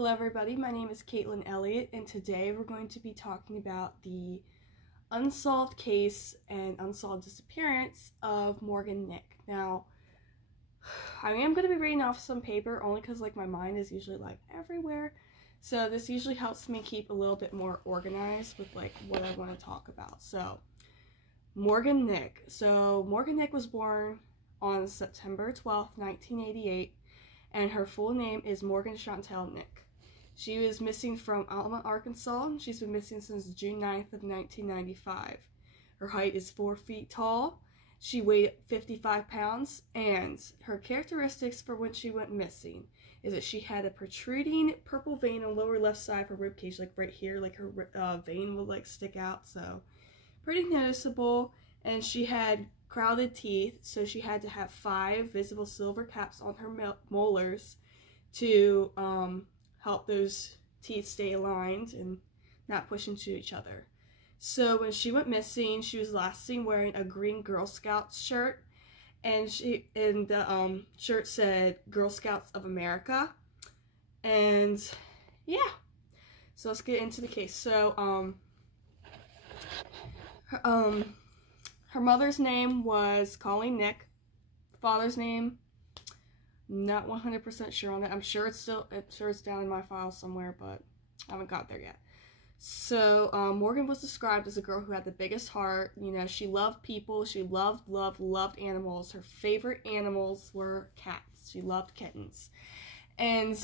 Hello everybody, my name is Caitlin Elliott, and today we're going to be talking about the unsolved case and unsolved disappearance of Morgan Nick. Now, I am going to be reading off some paper only because my mind is usually everywhere, so this usually helps me keep a little bit more organized with what I want to talk about. So, Morgan Nick. So, Morgan Nick was born on September 12th, 1988. And her full name is Morgan Chantel Nick. She was missing from Alma, Arkansas. She's been missing since June 9th of 1995. Her height is 4 feet tall. She weighed 55 pounds, and her characteristics for when she went missing is that she had a protruding purple vein on the lower left side of her ribcage, right here, her vein would stick out, so pretty noticeable. And she had crowded teeth, so she had to have 5 visible silver caps on her molars to help those teeth stay aligned and not push into each other. So when she went missing, she was last seen wearing a green Girl Scouts shirt, and the shirt said Girl Scouts of America. And yeah, so let's get into the case. So her mother's name was Colleen Nick. Father's name, not 100% sure on that. I'm sure it's down in my file somewhere, but I haven't got there yet. So Morgan was described as a girl who had the biggest heart. You know, she loved people. She loved animals. Her favorite animals were cats. She loved kittens. And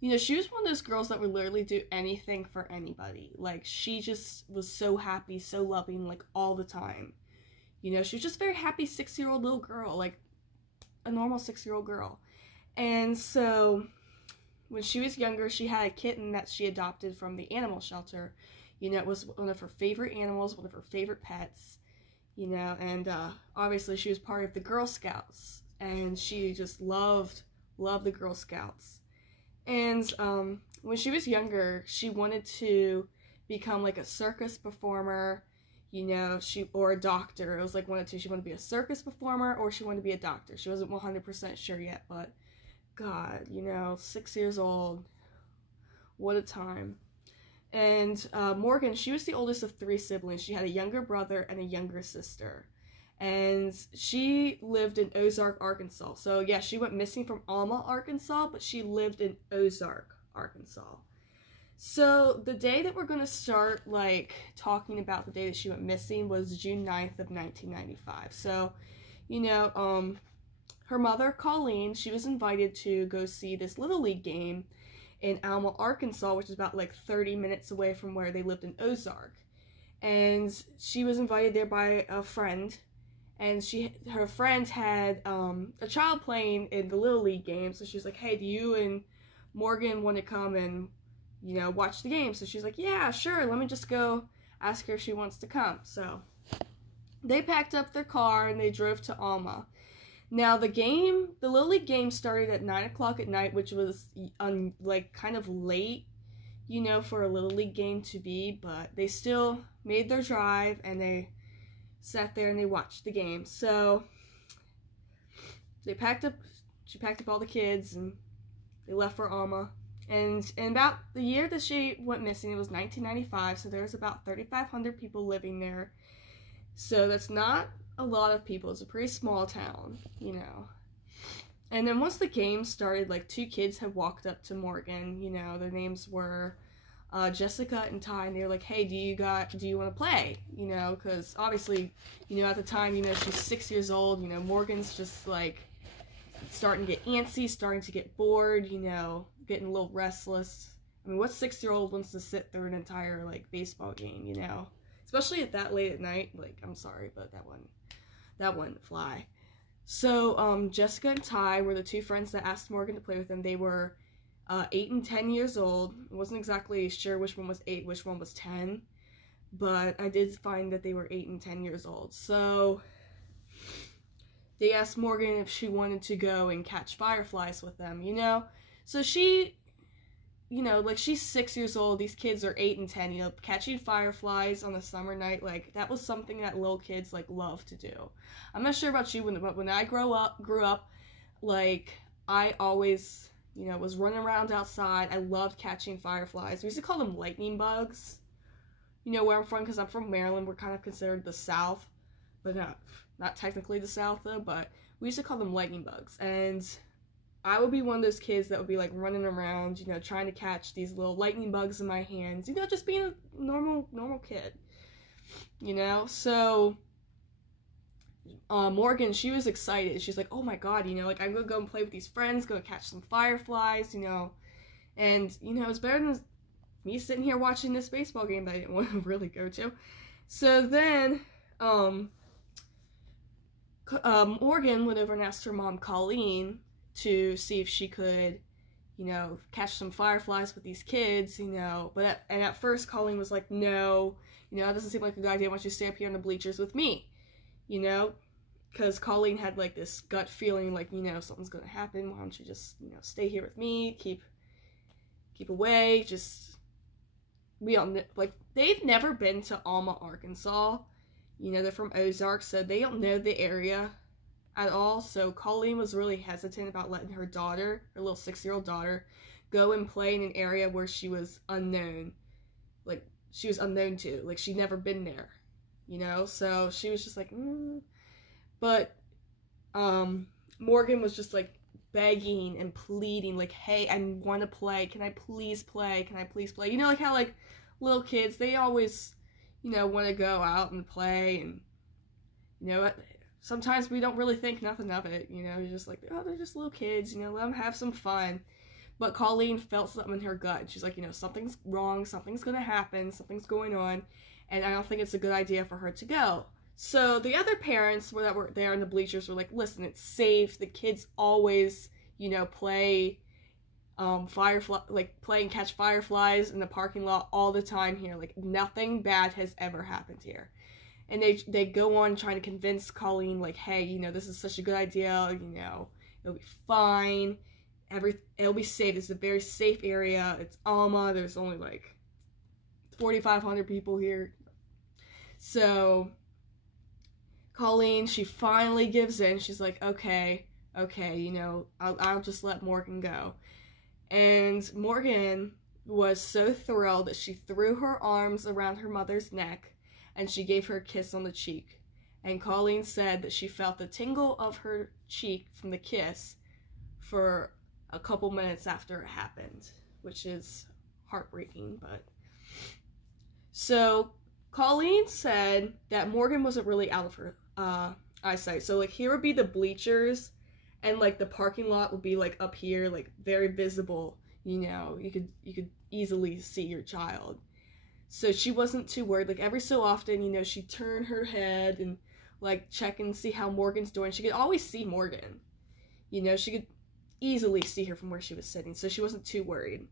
you know, she was one of those girls that would literally do anything for anybody. She just was so happy, so loving, all the time. You know, she was just a very happy 6-year-old little girl, a normal 6-year-old girl. And so, when she was younger, she had a kitten that she adopted from the animal shelter. You know, it was one of her favorite animals, one of her favorite pets. You know, and obviously she was part of the Girl Scouts. And she just loved the Girl Scouts. And when she was younger, she wanted to become a circus performer, you know, or a doctor. It was one of two. She wanted to be a circus performer or she wanted to be a doctor. She wasn't 100% sure yet, but God, you know, 6 years old, what a time. And Morgan, she was the oldest of 3 siblings. She had a younger brother and a younger sister. And she lived in Ozark, Arkansas. So, yeah, she went missing from Alma, Arkansas, but she lived in Ozark, Arkansas. So, the day that we're going to start, talking about the day that she went missing was June 9th of 1995. So, you know, her mother, Colleen, she was invited to go see this Little League game in Alma, Arkansas, which is about 30 minutes away from where they lived in Ozark. And she was invited there by a friend. And her friend had a child playing in the Little League game, so she was like, hey, do you and Morgan want to come and, you know, watch the game? So she's like, yeah, sure, let me just go ask her if she wants to come. So they packed up their car and they drove to Alma. Now the Little League game started at 9 o'clock at night, which was kind of late, you know, for a Little League game to be, but they still made their drive and they sat there and they watched the game. So she packed up all the kids and they left for Alma. And in about the year that she went missing, it was 1995, so there's about 3,500 people living there. So that's not a lot of people. It's a pretty small town, you know. And then once the game started, 2 kids had walked up to Morgan, you know, their names were Jessica and Ty, and they were like, hey, do you want to play? You know, because obviously, you know, at the time, you know, she's 6 years old, you know, Morgan's just starting to get antsy, starting to get bored, you know, getting a little restless. I mean, what 6-year-old wants to sit through an entire baseball game, you know, especially at that late at night? I'm sorry, but that wouldn't fly. So Jessica and Ty were the 2 friends that asked Morgan to play with them. They were 8 and 10 years old. I wasn't exactly sure which one was 8, which one was 10, but I did find that they were 8 and 10 years old. So they asked Morgan if she wanted to go and catch fireflies with them, you know. So she, you know, she's 6 years old. These kids are 8 and 10, you know, catching fireflies on a summer night, that was something that little kids, love to do. I'm not sure about you, but when I grew up, I always, you know, was running around outside. I loved catching fireflies. We used to call them lightning bugs. You know where I'm from, because I'm from Maryland. We're kind of considered the South, but not technically the South though, but we used to call them lightning bugs. And I would be one of those kids that would be like running around, you know, trying to catch these little lightning bugs in my hands, you know, just being a normal kid, you know. So Morgan, she was excited. She's like, oh my god, you know, like, I'm gonna go and play with these friends, go catch some fireflies, you know. And, you know, it's better than me sitting here watching this baseball game that I didn't want to really go to. So then Morgan went over and asked her mom, Colleen, to see if she could, you know, catch some fireflies with these kids, you know. But at first, Colleen was like, no, you know, that doesn't seem like a good idea. I want you to stay up here in the bleachers with me, you know, because Colleen had, like, this gut feeling, like, you know, something's gonna happen. Why don't you just, you know, stay here with me, keep away, just, we all, like, they've never been to Alma, Arkansas, you know, they're from Ozark, so they don't know the area at all. So Colleen was really hesitant about letting her daughter, her little 6-year-old daughter, go and play in an area where she was unknown. Like, she was unknown to. Like, she'd never been there, you know? So she was just like, But Morgan was just, like, begging and pleading, like, hey, I want to play. Can I please play? Can I please play? You know, like how, like, little kids, they always, you know, want to go out and play. And, you know, sometimes we don't really think nothing of it, you know, you're just like, oh, they're just little kids, you know, let them have some fun. But Colleen felt something in her gut. She's like, you know, something's wrong, something's gonna happen, something's going on, and I don't think it's a good idea for her to go. So the other parents that were there in the bleachers were like, listen, it's safe, the kids always, you know, play play and catch fireflies in the parking lot all the time here, like, nothing bad has ever happened here. And they go on trying to convince Colleen, like, hey, you know, this is such a good idea, you know, it'll be fine, it'll be safe, it's a very safe area, it's Alma, there's only, like, 4,500 people here. So Colleen, she finally gives in, she's like, okay, you know, I'll just let Morgan go. And Morgan was so thrilled that she threw her arms around her mother's neck, and she gave her a kiss on the cheek. And Colleen said that she felt the tingle of her cheek from the kiss for a couple minutes after it happened, which is heartbreaking, but... So, Colleen said that Morgan wasn't really out of her eyesight. So, like, here would be the bleachers, and, like, the parking lot would be, like, up here, like, very visible, you know, you could easily see your child. So she wasn't too worried. Like, every so often, you know, she'd turn her head and, like, check and see how Morgan's doing. She could always see Morgan. You know, she could easily see her from where she was sitting, so she wasn't too worried.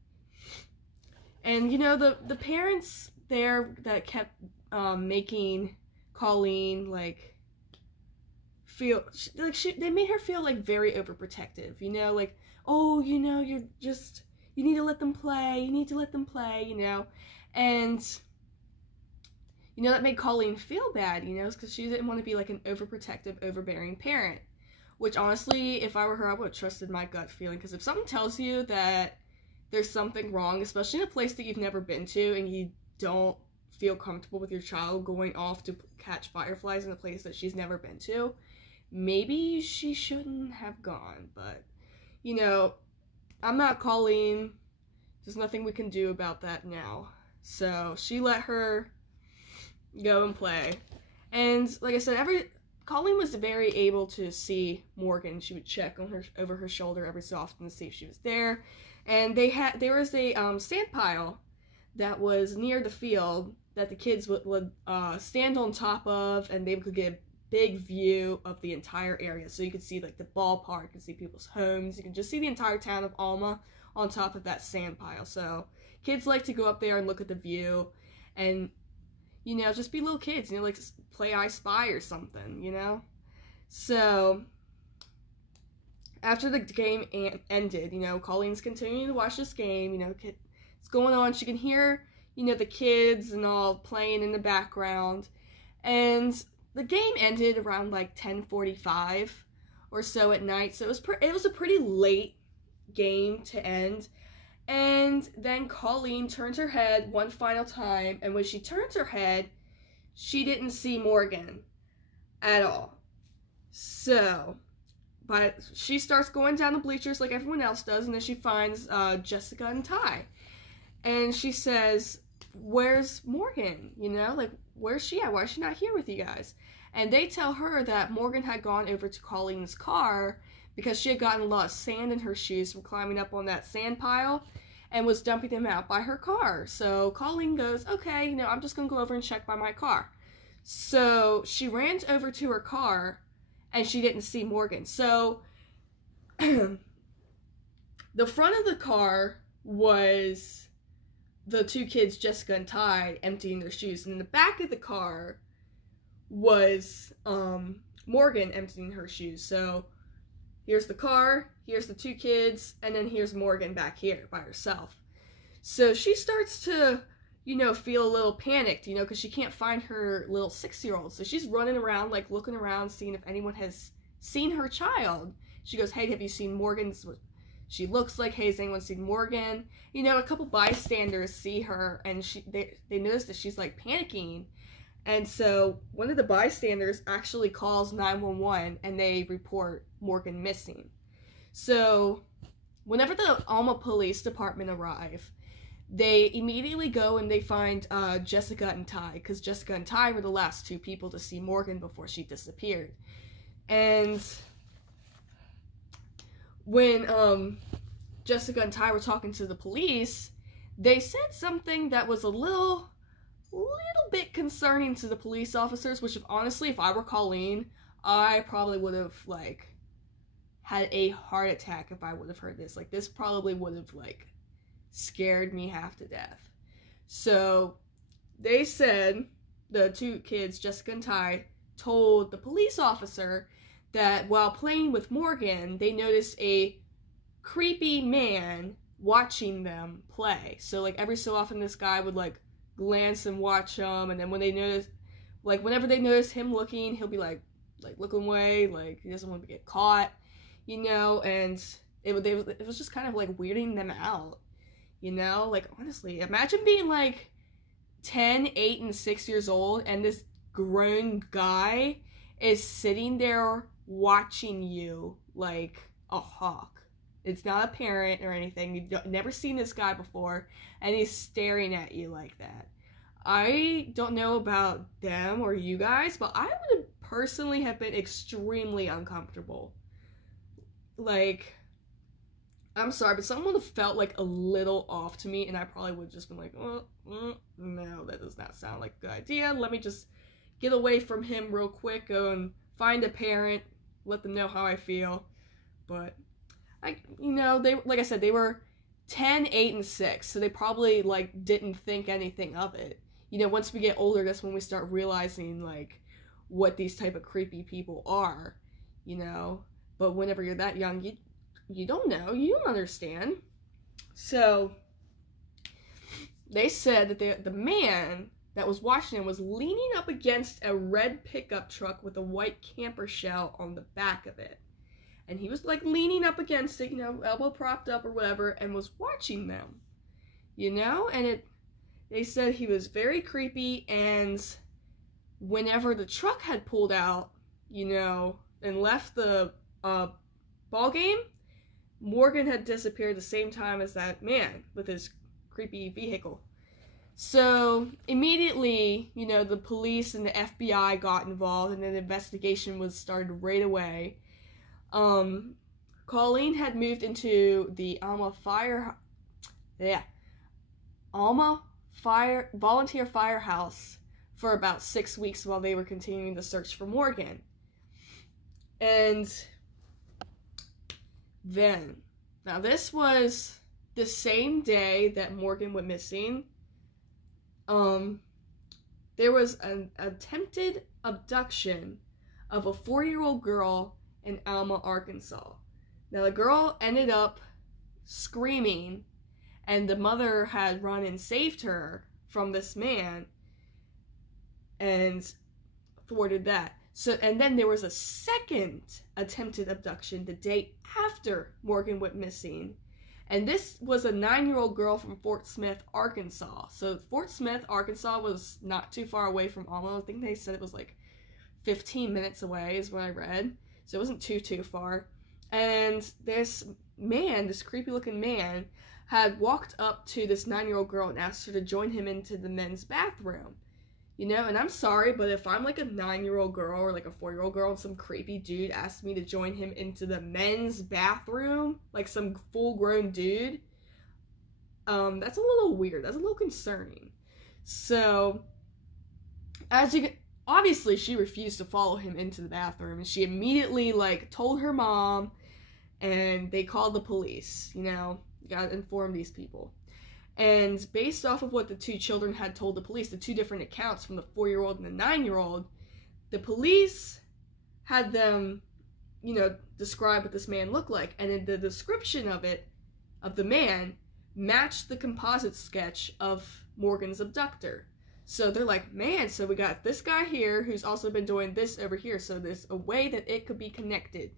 And, you know, the parents there that kept making Colleen, like, feel, like, they made her feel, like, very overprotective, you know, like, oh, you know, you need to let them play, you know. And, you know, that made Colleen feel bad, you know, because she didn't want to be, like, an overprotective, overbearing parent. Which, honestly, if I were her, I would have trusted my gut feeling. Because if someone tells you that there's something wrong, especially in a place that you've never been to, and you don't feel comfortable with your child going off to catch fireflies in a place that she's never been to, maybe she shouldn't have gone. But, you know, I'm not Colleen. There's nothing we can do about that now. So she let her go and play. And like I said, Colleen was very able to see Morgan. She would check on her over her shoulder every so often to see if she was there. And there was a sand pile that was near the field that the kids would stand on top of, and they could get a big view of the entire area. So you could see, like, the ballpark, you could see people's homes, you can just see the entire town of Alma on top of that sand pile. So kids like to go up there and look at the view and, you know, just be little kids, you know, like, play I Spy or something, you know? So after the game ended, you know, Colleen's continuing to watch this game, you know, it's going on, she can hear, you know, the kids and all playing in the background, and the game ended around, like, 10:45 or so at night, so it was a pretty late game to end. And then Colleen turns her head one final time, and when she turns her head, she didn't see Morgan at all. So, but she starts going down the bleachers like everyone else does, and then she finds Jessica and Ty. And she says, where's Morgan? You know, like, where's she at? Why is she not here with you guys? And they tell her that Morgan had gone over to Colleen's car because she had gotten a lot of sand in her shoes from climbing up on that sand pile and was dumping them out by her car. So Colleen goes, okay, you know, I'm just going to go over and check by my car. So she ran over to her car and she didn't see Morgan. So the front of the car was the two kids, Jessica and Ty, emptying their shoes. And in the back of the car was Morgan emptying her shoes. So here's the car, here's the two kids, and then here's Morgan back here by herself. So she starts to, you know, feel a little panicked, you know, because she can't find her little 6-year-old. So she's running around, like, looking around, seeing if anyone has seen her child. She goes, hey, have you seen Morgan? She looks like, hey, has anyone seen Morgan? You know, a couple bystanders see her, and they notice that she's, like, panicking. And so one of the bystanders actually calls 911, and they report Morgan missing. So whenever the Alma Police Department arrive, they immediately go and they find Jessica and Ty, because Jessica and Ty were the last two people to see Morgan before she disappeared. And when Jessica and Ty were talking to the police, they said something that was a little bit concerning to the police officers, which honestly, if I were Colleen, I probably would have, like, had a heart attack if I would have heard this. Like, this probably would have, like, scared me half to death. So they said, the two kids, Jessica and Ty, told the police officer that while playing with Morgan, they noticed a creepy man watching them play. So, like, every so often this guy would, like, glance and watch them, and then when they notice, like, whenever they notice him looking, he'll be like looking away, like he doesn't want to get caught, you know. And it was just kind of like weirding them out, you know. Like, honestly, imagine being like 10, 8, and 6 years old, and this grown guy is sitting there watching you like a hawk. It's not a parent or anything. You've never seen this guy before, and he's staring at you like that. I don't know about them or you guys, but I would have personally have been extremely uncomfortable. Like, I'm sorry, but someone would have felt like a little off to me, and I probably would have just been like, oh, no, that does not sound like a good idea. Let me just get away from him real quick, go and find a parent, let them know how I feel. But you know, they, like I said, they were 10, 8, and 6, so they probably, like, didn't think anything of it. You know, once we get older, that's when we start realizing, like, what these type of creepy people are, you know. But whenever you're that young, you don't know, you don't understand. So they said that the man that was watching him was leaning up against a red pickup truck with a white camper shell on the back of it. And he was, like, leaning up against it, you know, elbow propped up or whatever, and was watching them, you know? And they said he was very creepy, and whenever the truck had pulled out, you know, and left the ball game, Morgan had disappeared the same time as that man with his creepy vehicle. So immediately, you know, the police and the FBI got involved, and an investigation was started right away. Colleen had moved into the Alma volunteer firehouse for about 6 weeks while they were continuing the search for Morgan. And then, now this was the same day that Morgan went missing. There was an attempted abduction of a 4-year-old girl in Alma, Arkansas. Now, the girl ended up screaming, and the mother had run and saved her from this man and thwarted that. So, and then there was a second attempted abduction the day after Morgan went missing, And this was a 9-year-old girl from Fort Smith, Arkansas. So Fort Smith, Arkansas was not too far away from Alma. I think they said it was like 15 minutes away is what I read. So it wasn't too far. And this man, this creepy looking man, had walked up to this 9-year-old girl and asked her to join him into the men's bathroom. You know, and I'm sorry, but if I'm like a 9-year-old girl or like a 4-year-old girl and some creepy dude asked me to join him into the men's bathroom, like some full-grown dude, that's a little weird. That's a little concerning. So, obviously she refused to follow him into the bathroom, and she immediately, like, told her mom, and they called the police, you know, gotta inform these people. And based off of what the two children had told the police, the two different accounts from the 4-year-old and the 9-year-old, the police had them, you know, describe what this man looked like. And in the description of it, of the man, matched the composite sketch of Morgan's abductor. So they're like, man, so we got this guy here who's also been doing this over here. So there's a way that it could be connected,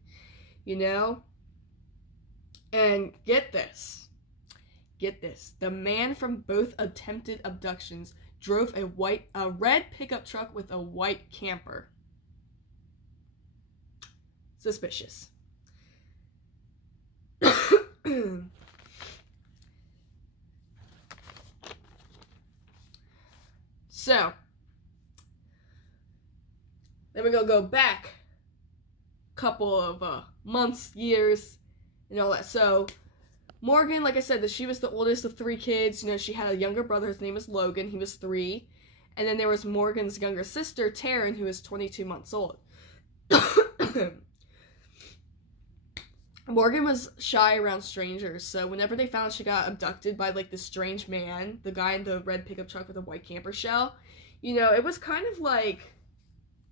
you know? And get this. Get this, the man from both attempted abductions drove a red pickup truck with a white camper. Suspicious. So, then we're gonna go back a couple of months, years, and all that. So, Morgan, like I said, that she was the oldest of 3 kids. You know, she had a younger brother. His name was Logan. He was 3. And then there was Morgan's younger sister, Taryn, who was 22 months old. Morgan was shy around strangers. So whenever they found she got abducted by, like, this strange man, the guy in the red pickup truck with a white camper shell, you know, it was kind of, like,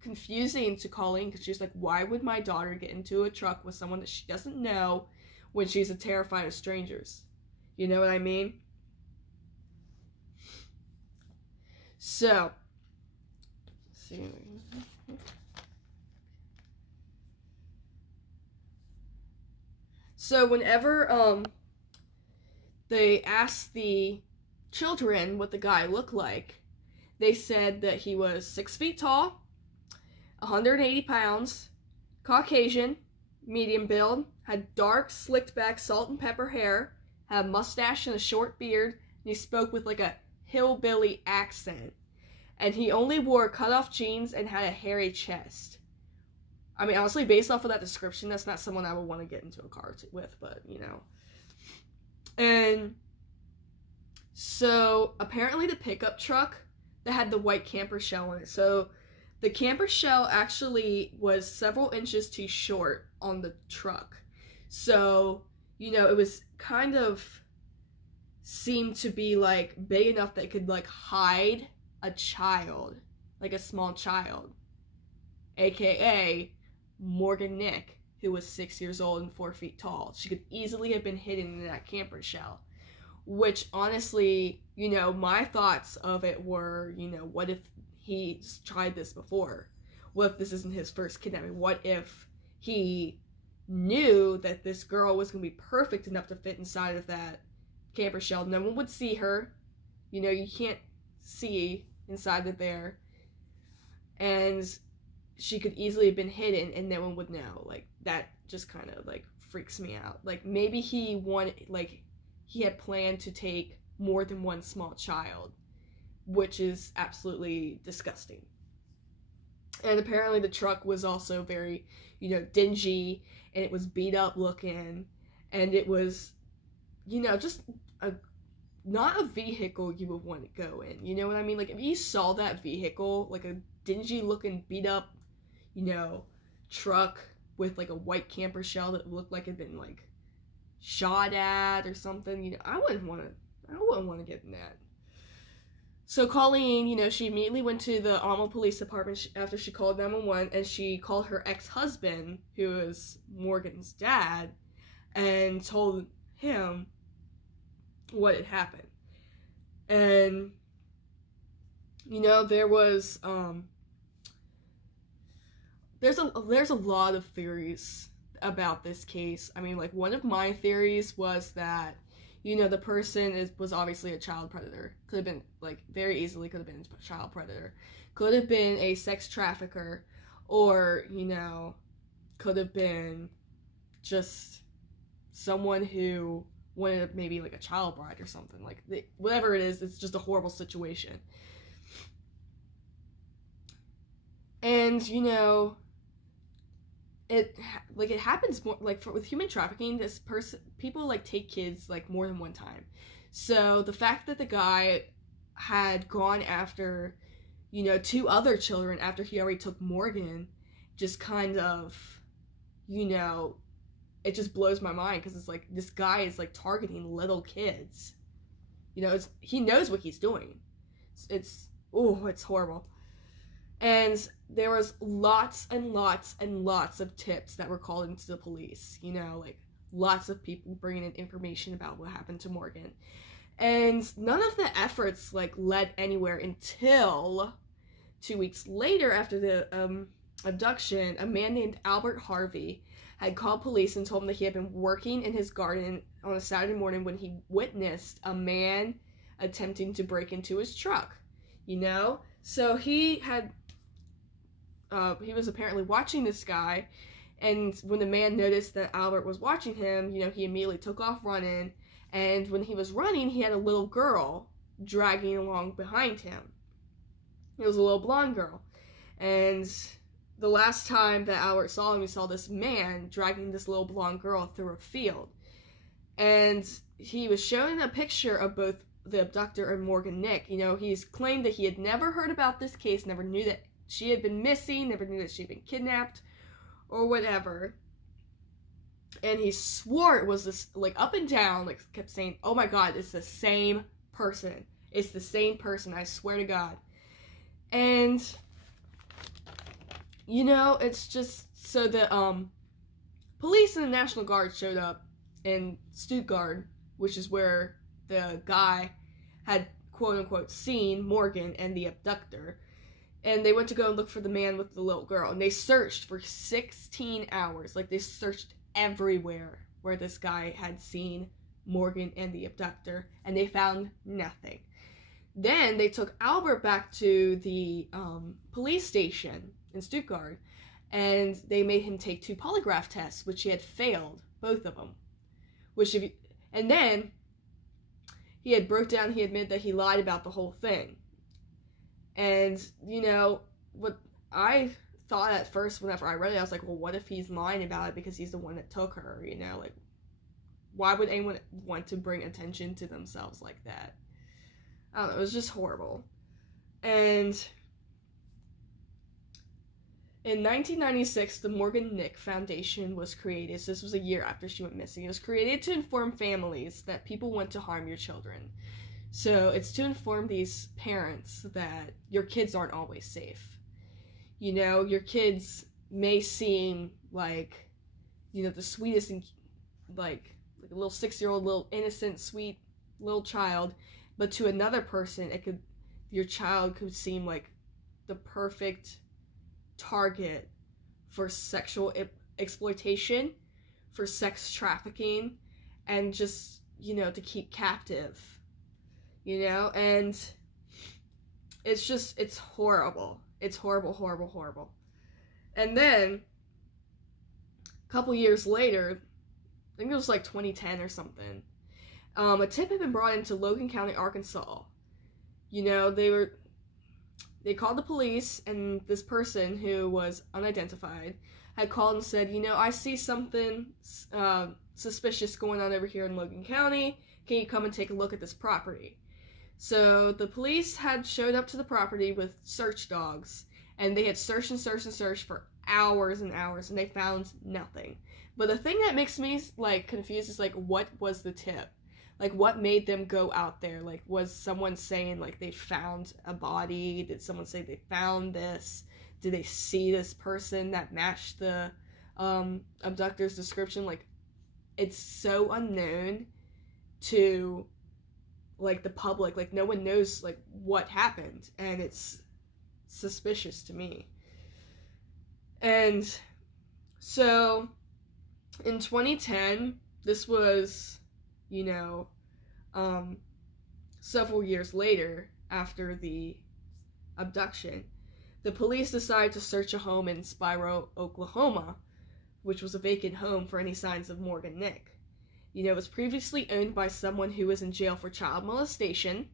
confusing to Colleen, because she was like, why would my daughter get into a truck with someone that she doesn't know when she's terrified of strangers? You know what I mean? So, let's see. So whenever they asked the children what the guy looked like, they said that he was 6 feet tall, 180 pounds, Caucasian, medium build, had dark, slicked back salt and pepper hair, had a mustache and a short beard, and he spoke with like a hillbilly accent. And he only wore cut-off jeans and had a hairy chest. I mean, honestly, based off of that description, that's not someone I would want to get into a car with, but, you know. And so, apparently the pickup truck that had the white camper shell in it. So, the camper shell actually was several inches too short on the truck. So, you know, it was kind of seemed to be, like, big enough that it could, like, hide a child. Like a small child. AKA Morgan Nick, who was 6 years old and 4 feet tall. She could easily have been hidden in that camper shell. Which, honestly, you know, my thoughts of it were, you know, what if he's tried this before? What if this isn't his first kidnapping? What if he knew that this girl was going to be perfect enough to fit inside of that camper shell? No one would see her. You know, you can't see inside of there. And she could easily have been hidden and no one would know. Like, that just kind of, like, freaks me out. Like, maybe he had planned to take more than one small child, which is absolutely disgusting. And apparently the truck was also very, you know, dingy, and it was beat up looking, and it was, you know, just not a vehicle you would want to go in, you know what I mean? Like, if you saw that vehicle, like a dingy looking beat up, you know, truck with like a white camper shell that looked like it had been like shot at or something, you know, I wouldn't want to get in that. So Colleen, you know, she immediately went to the Alma Police Department after she called 911, and she called her ex-husband, who is Morgan's dad, and told him what had happened. And, you know, there was, there's a lot of theories about this case. I mean, like, one of my theories was that, the person was obviously a child predator. Could have been, like, very easily could have been a child predator. Could have been a sex trafficker, or, could have been just someone who wanted maybe, like, a child bride or something. Like, whatever it is, it's just a horrible situation. And, it happens more, like, with human trafficking, people, like, take kids, like, more than one time. So the fact that the guy had gone after, 2 other children after he already took Morgan, just kind of, it just blows my mind, because it's like, this guy is, like, targeting little kids. He knows what he's doing. It's horrible. And there was lots and lots and lots of tips that were called into the police, like, lots of people bringing in information about what happened to Morgan. And none of the efforts, like, led anywhere until 2 weeks later, after the abduction. A man named Albert Harvey had called police and told him that he had been working in his garden on a Saturday morning when he witnessed a man attempting to break into his truck, So he was apparently watching this guy, and when the man noticed that Albert was watching him, he immediately took off running, and when he was running, he had a little girl dragging along behind him. It was a little blonde girl, and the last time that Albert saw him, he saw this man dragging this little blonde girl through a field, and he was showing a picture of both the abductor and Morgan Nick. He's claimed that he had never heard about this case, never knew that she had been missing, never knew that she had been kidnapped, or whatever. And he swore it was this, like, up and down, like, kept saying, oh my god, it's the same person. It's the same person, I swear to God. And, it's just, so the, police and the National Guard showed up in Stuttgart, which is where the guy had, quote-unquote, seen Morgan and the abductor. And they went to go and look for the man with the little girl. And they searched for 16 hours. Like, they searched everywhere where this guy had seen Morgan and the abductor. And they found nothing. Then they took Albert back to the police station in Stuttgart. And they made him take 2 polygraph tests, which he had failed, both of them. And then he had broke down, he admitted that he lied about the whole thing. And, what I thought at first whenever I read it, I was like, well, what if he's lying about it because he's the one that took her, Like, why would anyone want to bring attention to themselves like that? I don't know, it was just horrible. And in 1996, the Morgan Nick Foundation was created. So this was a year after she went missing. It was created to inform families that people want to harm your children. So it's to inform these parents that your kids aren't always safe. Your kids may seem like, the sweetest and, like a little 6-year-old, little innocent, sweet little child, but to another person, your child could seem like the perfect target for sexual exploitation, for sex trafficking, and just, to keep captive. And it's horrible. It's horrible, horrible, horrible. And then, a couple years later, I think it was like 2010 or something, a tip had been brought into Logan County, Arkansas. They called the police, and this person who was unidentified had called and said, I see something suspicious going on over here in Logan County. Can you come and take a look at this property? So the police had showed up to the property with search dogs, and they had searched and searched and searched for hours and hours, and they found nothing. But the thing that makes me, like, confused is, like, what was the tip? Like, what made them go out there? Like, was someone saying, like, they found a body? Did someone say they found this? Did they see this person that matched the abductor's description? Like, it's so unknown to, like, the public. Like, no one knows, like, what happened, and it's suspicious to me. And so in 2010, this was, several years later, after the abduction, the police decided to search a home in Spiro, Oklahoma, which was a vacant home, for any signs of Morgan Nick. You know, it was previously owned by someone who was in jail for child molestation,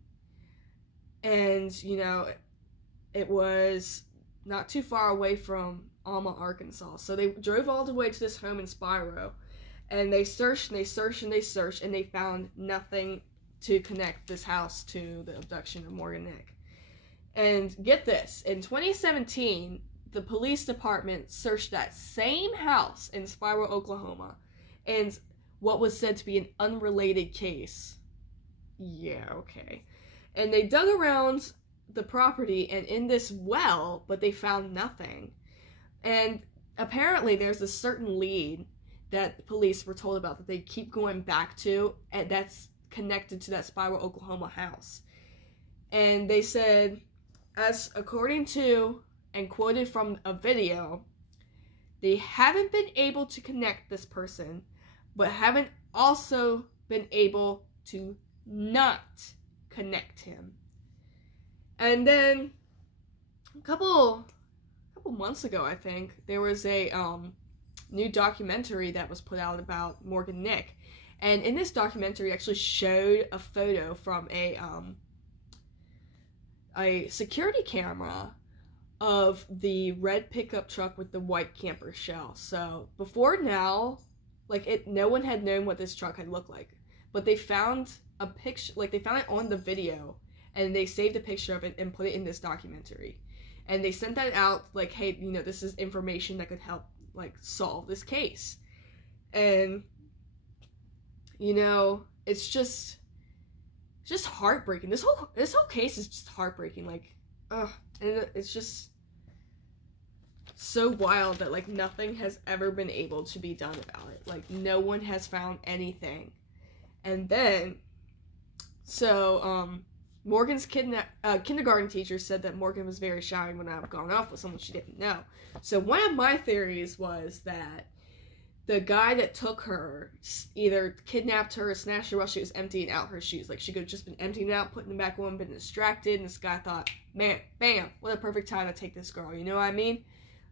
and, you know, it was not too far away from Alma, Arkansas. So they drove all the way to this home in Spiro, and they searched and they searched and they searched, and they found nothing to connect this house to the abduction of Morgan Nick. And get this, in 2017, the police department searched that same house in Spiro, Oklahoma, and what was said to be an unrelated case. Yeah, okay. And they dug around the property and in this well, but they found nothing. And apparently there's a certain lead that the police were told about that they keep going back to, and that's connected to that Spiro, Oklahoma house. And they said, as according to and quoted from a video, they haven't been able to connect this person, but haven't also been able to not connect him. And then a couple months ago, I think, there was a new documentary that was put out about Morgan Nick. And in this documentary actually showed a photo from a security camera of the red pickup truck with the white camper shell. So before now, like, no one had known what this truck had looked like, but they found a picture, like, they found it on the video, and they saved a picture of it and put it in this documentary. And they sent that out, like, hey, you know, this is information that could help, like, solve this case. And, you know, it's just heartbreaking. This whole case is just heartbreaking. Like, and it's just so wild that, like, nothing has ever been able to be done about it. Like, no one has found anything. And then, so, Morgan's kindergarten teacher said that Morgan was very shy and would not have gone off with someone she didn't know. So one of my theories was that the guy that took her either kidnapped her or snatched her while she was emptying out her shoes. Like, she could have just been emptying it out, putting them back on, been distracted, and this guy thought, man, bam, what a perfect time to take this girl, you know what I mean?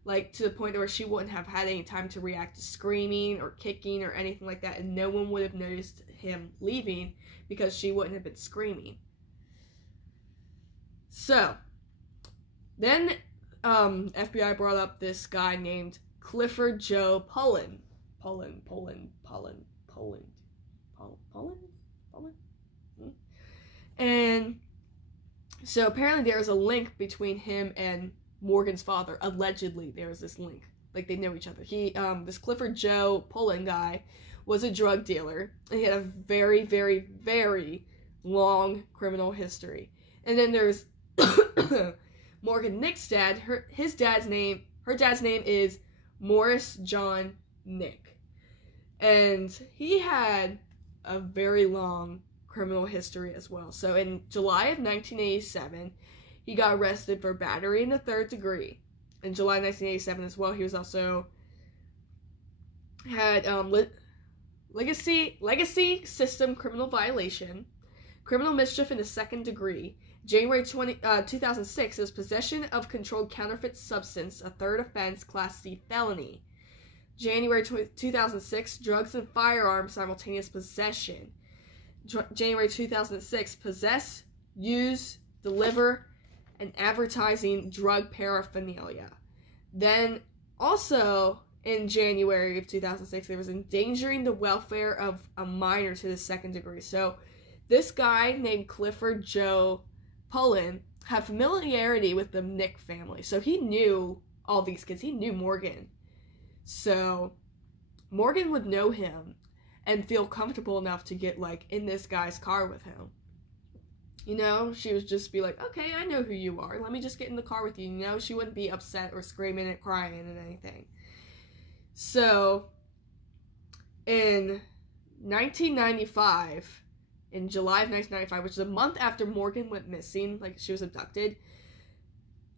Like, to the point where she wouldn't have had any time to react to screaming or kicking or anything like that, and no one would have noticed him leaving because she wouldn't have been screaming. So, then FBI brought up this guy named Clifford Joe Pullen. And so apparently there was a link between him and Morgan's father. Allegedly, there was this link. Like, they know each other. This Clifford Joe Pullen guy was a drug dealer, and he had a very, very, very long criminal history. And then there's Morgan Nick's dad. Her dad's name is Morris John Nick. And he had a very long criminal history as well. So in July of 1987, he got arrested for battery in the third degree. In July 1987 as well, he was also had legacy system criminal violation, criminal mischief in the second degree. January 2006, it was possession of controlled counterfeit substance, a third offense, Class C felony. January 2006, drugs and firearms simultaneous possession. January 2006, possess, use, deliver, and advertising drug paraphernalia. Then, also in January of 2006, there was endangering the welfare of a minor to the second degree. So, this guy named Clifford Joe Pullen had familiarity with the Nick family. So, he knew all these kids. He knew Morgan. So, Morgan would know him and feel comfortable enough to get, like, in this guy's car with him. You know, she would just be like, okay, I know who you are. Let me just get in the car with you. You know, she wouldn't be upset or screaming and crying and anything. So, in 1995, in July of 1995, which is a month after Morgan went missing, like, she was abducted,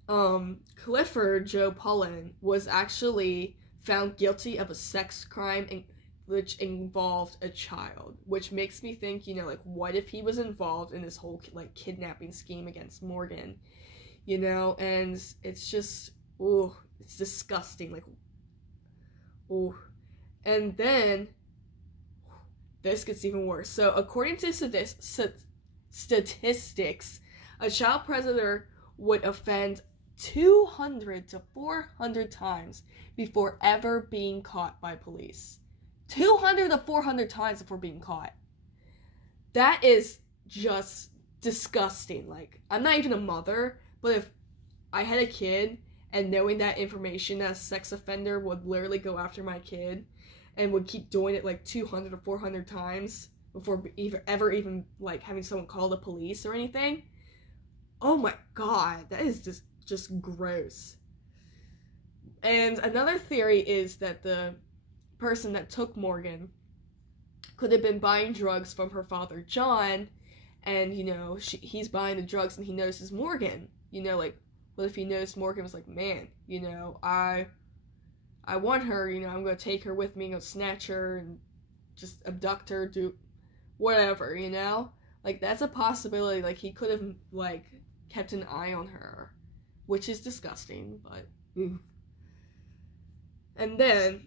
Clifford Joe Pullen was actually found guilty of a sex crime which involved a child, which makes me think, you know, like, what if he was involved in this whole, like, kidnapping scheme against Morgan, you know? And it's just, ooh, it's disgusting, like, ooh. And then this gets even worse. So according to statistics, a child predator would offend 200 to 400 times before ever being caught by police. 200 to 400 times before being caught. That is just disgusting. Like, I'm not even a mother, but if I had a kid and knowing that information, that a sex offender would literally go after my kid and would keep doing it like 200 to 400 times before ever even like having someone call the police or anything. Oh my god, that is just gross. And another theory is that the person that took Morgan could have been buying drugs from her father John, and you know, he's buying the drugs and he notices Morgan. You know, like, what if he noticed Morgan was like, man, you know, I want her, you know, I'm gonna take her with me, go snatch her and just abduct her, do whatever, you know? Like, that's a possibility. Like, he could have, like, kept an eye on her, which is disgusting, but and then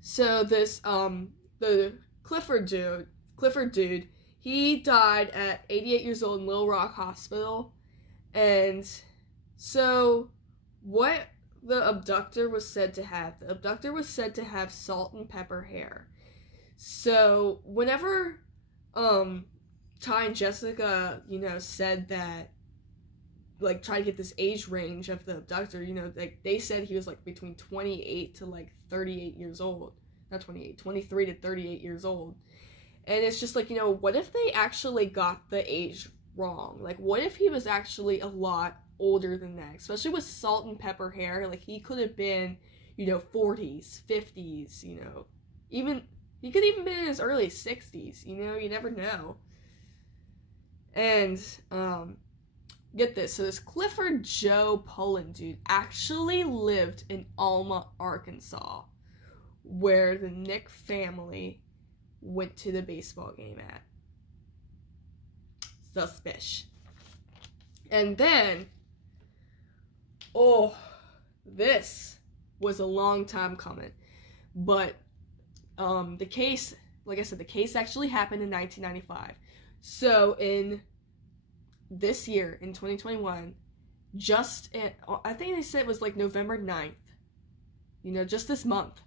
so this the Clifford dude, he died at 88 years old in Little Rock Hospital. And so what the abductor was said to have salt and pepper hair. So whenever Ty and Jessica, you know, said that, like, try to get this age range of the abductor, you know, like, they said he was like between 28 to like 38 years old. Not 28, 23 to 38 years old. And it's just like, you know, what if they actually got the age wrong? Like, what if he was actually a lot older than that? Especially with salt and pepper hair. Like, he could have been, you know, 40s, 50s, you know. He could even been in his early 60s, you know, you never know. And, get this, so this Clifford Joe Pullen dude actually lived in Alma, Arkansas, where the Nick family went to the baseball game at. Suspicious. And then, this was a long time coming, but the case, like I said, the case actually happened in 1995. So in this year, in 2021, I think they said it was like November 9th, you know, just this month,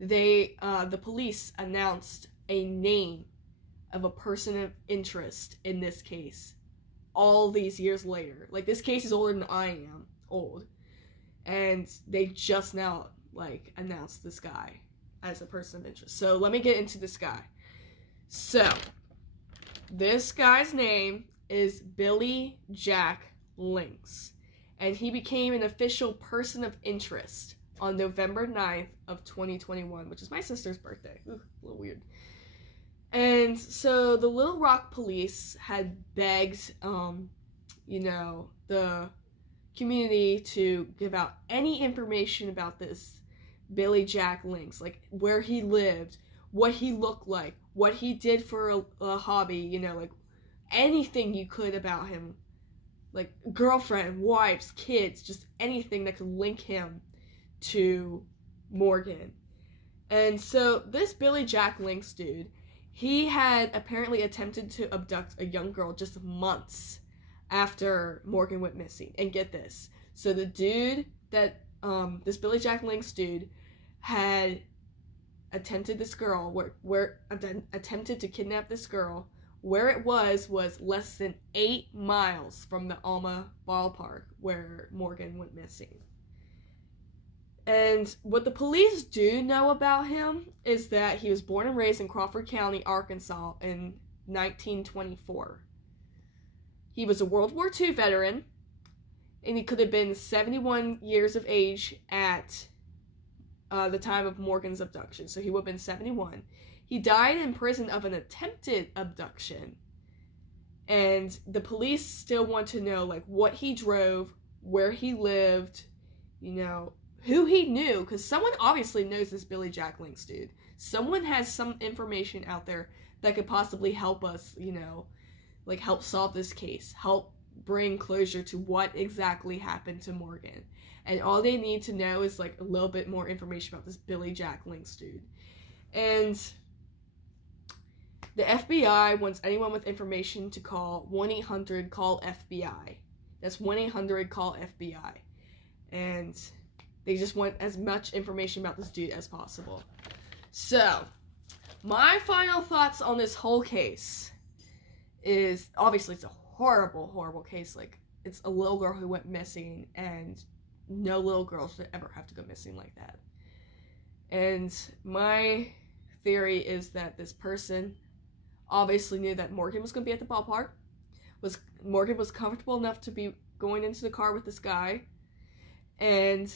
the police announced a name of a person of interest in this case all these years later. Like, this case is older than I am old, and they just now, like, announced this guy as a person of interest. So let me get into this guy. So this guy's name is Billy Jack Lynx, and he became an official person of interest on November 9th of 2021, which is my sister's birthday. Ooh, a little weird. And so the Little Rock police had begged, you know, the community to give out any information about this Billy Jack Lynx, like where he lived, what he looked like, what he did for a hobby, you know, like anything you could about him, like girlfriend, wives, kids, just anything that could link him to Morgan. And so this Billy Jack Lynx dude, he had apparently attempted to abduct a young girl just months after Morgan went missing. And get this, so the dude that, this Billy Jack Lynx dude had attempted this girl, attempted to kidnap this girl, where it was less than 8 miles from the Alma ballpark where Morgan went missing. And what the police do know about him is that he was born and raised in Crawford County, Arkansas in 1924. He was a World War II veteran, and he could have been 71 years of age at the time of Morgan's abduction. So he would have been 71. He died in prison of an attempted abduction. And the police still want to know, like, what he drove, where he lived, you know, who he knew, because someone obviously knows this Billy Jack Links dude. Someone has some information out there that could possibly help us, you know, like help solve this case, help bring closure to what exactly happened to Morgan. And all they need to know is like a little bit more information about this Billy Jack Links dude. And the FBI wants anyone with information to call 1-800-CALL-FBI. That's 1-800-CALL-FBI. And they just want as much information about this dude as possible. So, my final thoughts on this whole case is, obviously it's a horrible, horrible case. Like, it's a little girl who went missing, and no little girl should ever have to go missing like that. And my theory is that this person obviously knew that Morgan was going to be at the ballpark. Morgan was comfortable enough to be going into the car with this guy. And,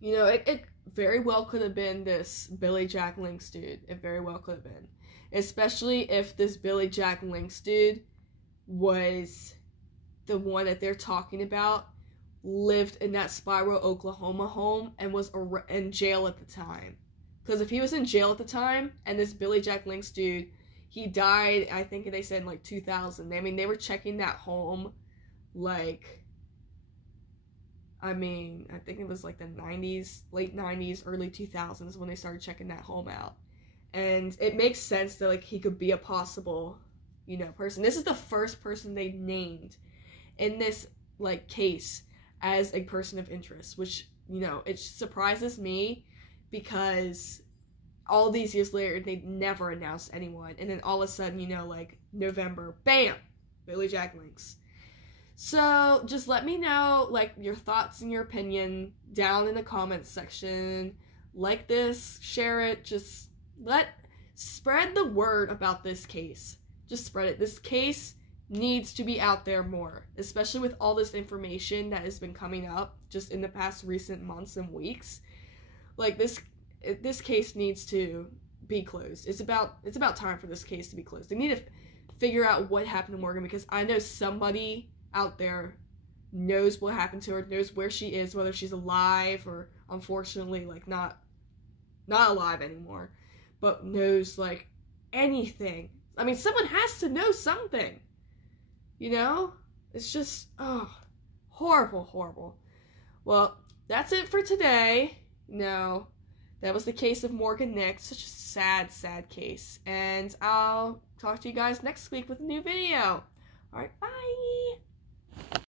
you know, it very well could have been this Billy Jack Links dude. It very well could have been. Especially if this Billy Jack Links dude was the one that they're talking about, lived in that Spiral, Oklahoma home, and was in jail at the time. Because if he was in jail at the time, and this Billy Jack Links dude, he died, I think they said in like 2000. I mean, they were checking that home, like, I mean, I think it was like the 90s, late 90s, early 2000s when they started checking that home out. And it makes sense that, like, he could be a possible, you know, person. This is the first person they named in this, like, case as a person of interest, which, you know, it surprises me because all these years later, they never announced anyone. And then all of a sudden, you know, like, November, bam, Billy Jack Links. So, just let me know, like, your thoughts and your opinion down in the comments section. Like this, share it, just spread the word about this case. Just spread it. This case needs to be out there more, especially with all this information that has been coming up just in the past recent months and weeks. Like, this case needs to be closed. It's about time for this case to be closed. They need to figure out what happened to Morgan, because I know somebody out there knows what happened to her, knows where she is, whether she's alive or unfortunately like not alive anymore, but knows like anything. I mean, someone has to know something, you know? It's just, oh, horrible, horrible. Well, that's it for today. No, that was the case of Morgan Nick. Such a sad, sad case. And I'll talk to you guys next week with a new video. Alright, bye!